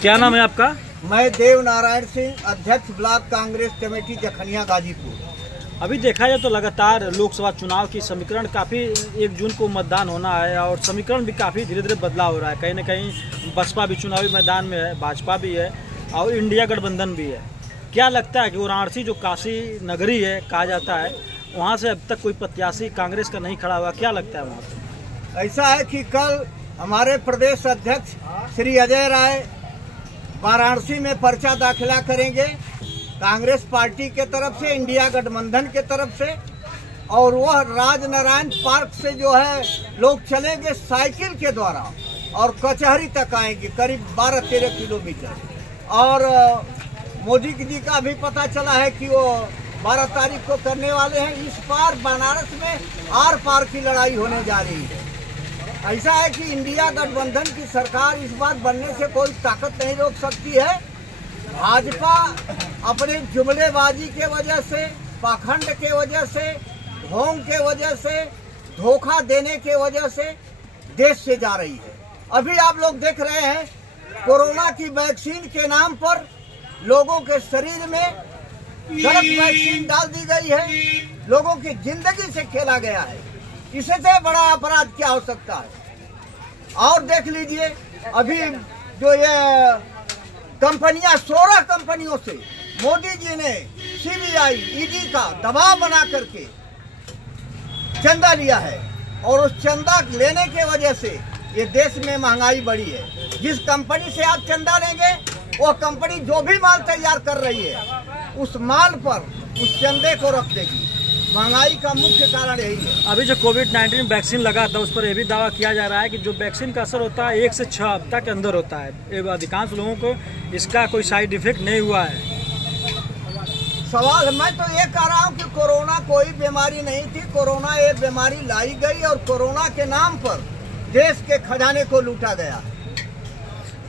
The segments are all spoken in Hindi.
क्या नाम है आपका? मैं देव नारायण सिंह, अध्यक्ष ब्लॉक कांग्रेस कमेटी जखनिया गाजीपुर। अभी देखा जाए तो लगातार लोकसभा चुनाव की समीकरण काफ़ी 1 जून को मतदान होना है और समीकरण भी काफ़ी धीरे धीरे बदलाव हो रहा है। कहीं ना कहीं बसपा भी चुनावी मैदान में है, भाजपा भी है और इंडिया गठबंधन भी है। क्या लगता है कि वाराणसी जो काशी नगरी है कहा जाता है, वहाँ से अब तक कोई प्रत्याशी कांग्रेस का नहीं खड़ा हुआ, क्या लगता है वहाँ से? ऐसा है कि कल हमारे प्रदेश अध्यक्ष श्री अजय राय वाराणसी में पर्चा दाखिला करेंगे कांग्रेस पार्टी के तरफ से, इंडिया गठबंधन के तरफ से। और वह राजनारायण पार्क से जो है लोग चलेंगे साइकिल के द्वारा और कचहरी तक आएंगे, करीब 12-13 किलोमीटर। और मोदी जी का भी पता चला है कि वो 12 तारीख को करने वाले हैं। इस बार बनारस में आर पार की लड़ाई होने जा रही है। ऐसा है कि इंडिया गठबंधन की सरकार इस बार बनने से कोई ताकत नहीं रोक सकती है। भाजपा अपने जुमलेबाजी के वजह से, पाखंड के वजह से, ढोंग के वजह से, धोखा देने के वजह से देश से जा रही है। अभी आप लोग देख रहे हैं कोरोना की वैक्सीन के नाम पर लोगों के शरीर में गलत वैक्सीन डाल दी गई है, लोगों की जिंदगी से खेला गया है। इससे बड़ा अपराध क्या हो सकता है? और देख लीजिए अभी जो ये कंपनियां, 16 कंपनियों से मोदी जी ने सीबीआई, ईडी का दबाव बना करके चंदा लिया है और उस चंदा लेने के वजह से ये देश में महंगाई बढ़ी है। जिस कंपनी से आप चंदा लेंगे वो कंपनी जो भी माल तैयार कर रही है उस माल पर उस चंदे को रख देगी। महंगाई का मुख्य कारण यही है। अभी जो कोविड-19 वैक्सीन लगा था उस पर यह भी दावा किया जा रहा है कि जो वैक्सीन का असर होता है 1 से 6 हफ्ता के अंदर होता है। अधिकांश लोगों को इसका कोई साइड इफेक्ट नहीं हुआ है। सवाल मैं तो ये कह रहा हूँ कि कोरोना कोई बीमारी नहीं थी। कोरोना एक बीमारी लाई गई और कोरोना के नाम पर देश के खजाने को लूटा गया।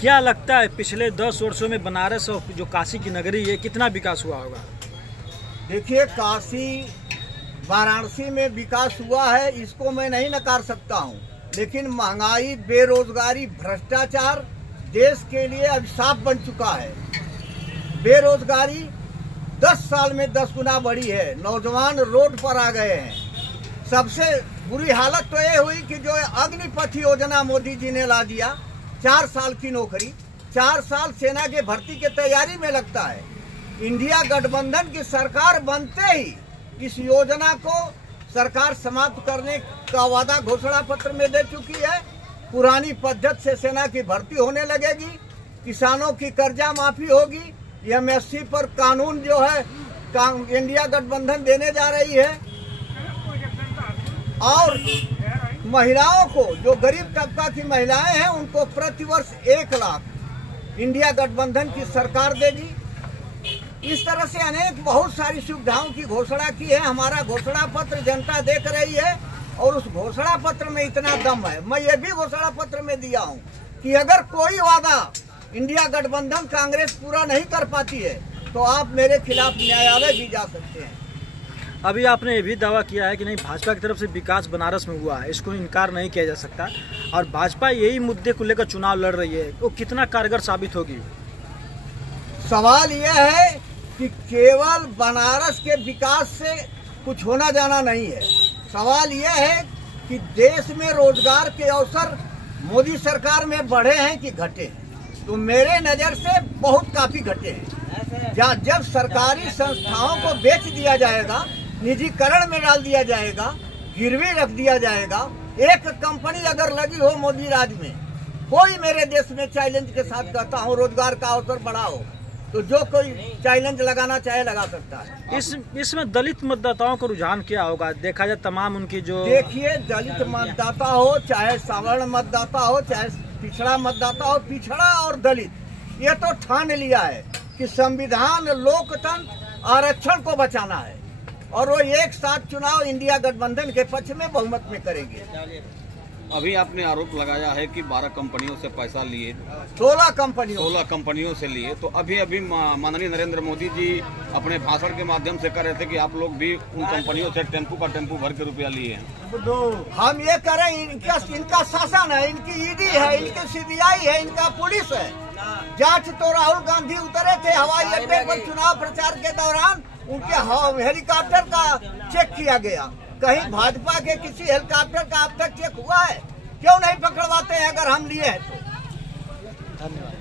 क्या लगता है पिछले 10 वर्षों में बनारस और जो काशी की नगरी है कितना विकास हुआ होगा? देखिए, काशी वाराणसी में विकास हुआ है, इसको मैं नहीं नकार सकता हूँ। लेकिन महंगाई, बेरोजगारी, भ्रष्टाचार देश के लिए अभिशाप बन चुका है। बेरोजगारी 10 साल में 10 गुना बढ़ी है। नौजवान रोड पर आ गए हैं। सबसे बुरी हालत तो ये हुई कि जो अग्निपथ योजना मोदी जी ने ला दिया, 4 साल की नौकरी, 4 साल सेना के भर्ती की तैयारी में लगता है। इंडिया गठबंधन की सरकार बनते ही इस योजना को सरकार समाप्त करने का वादा घोषणा पत्र में दे चुकी है। पुरानी पद्धति से सेना की भर्ती होने लगेगी, किसानों की कर्जा माफी होगी, MSC पर कानून जो है इंडिया गठबंधन देने जा रही है। और महिलाओं को, जो गरीब तबका की महिलाएं हैं, उनको प्रतिवर्ष 1 लाख इंडिया गठबंधन की सरकार देगी। इस तरह से अनेक बहुत सारी सुविधाओं की घोषणा की है। हमारा घोषणा पत्र जनता देख रही है और उस घोषणा पत्र में इतना दम है। मैं ये भी घोषणा पत्र में दिया हूँ कि अगर कोई वादा इंडिया गठबंधन कांग्रेस पूरा नहीं कर पाती है तो आप मेरे खिलाफ न्यायालय भी जा सकते हैं। अभी आपने ये भी दावा किया है कि नहीं, भाजपा की तरफ से विकास बनारस में हुआ है, इसको इनकार नहीं किया जा सकता। और भाजपा यही मुद्दे को लेकर चुनाव लड़ रही है, वो कितना कारगर साबित होगी? सवाल यह है कि केवल बनारस के विकास से कुछ होना जाना नहीं है। सवाल यह है कि देश में रोजगार के अवसर मोदी सरकार में बढ़े हैं कि घटे हैं। तो मेरे नज़र से बहुत काफ़ी घटे हैं। जब सरकारी संस्थाओं को बेच दिया जाएगा, निजीकरण में डाल दिया जाएगा, गिरवी रख दिया जाएगा, एक कंपनी अगर लगी हो मोदी राज में, कोई मेरे देश में चैलेंज के साथ कहता हूँ रोजगार का अवसर बढ़ाओ, तो जो कोई चैलेंज लगाना चाहे लगा सकता है। इसमें दलित मतदाताओं का रुझान क्या होगा? देखा जाए तमाम उनकी जो, देखिए, दलित मतदाता हो, चाहे सवर्ण मतदाता हो, चाहे पिछड़ा मतदाता हो, पिछड़ा और दलित ये तो ठान लिया है कि संविधान, लोकतंत्र, आरक्षण को बचाना है और वो एक साथ चुनाव इंडिया गठबंधन के पक्ष में बहुमत में करेंगे। अभी आपने आरोप लगाया है कि 12 कंपनियों से पैसा लिए, 16 कंपनियों से लिए। तो अभी माननीय नरेंद्र मोदी जी अपने भाषण के माध्यम से कह रहे थे कि आप लोग भी उन कंपनियों से टेम्पू भर के रुपया लिए हैं। हम ये कह रहे हैं, इनका शासन है, इनकी ईडी है, इनकी सीबीआई है, इनका पुलिस है। जांच तो राहुल गांधी उतरे थे हवाई अड्डे पर चुनाव प्रचार के दौरान, उनके हेलीकॉप्टर का चेक किया गया। कहीं भाजपा के किसी हेलीकॉप्टर का अब तक चेक हुआ है? क्यों नहीं पकड़वाते हैं अगर हम लिए हैं तो? धन्यवाद।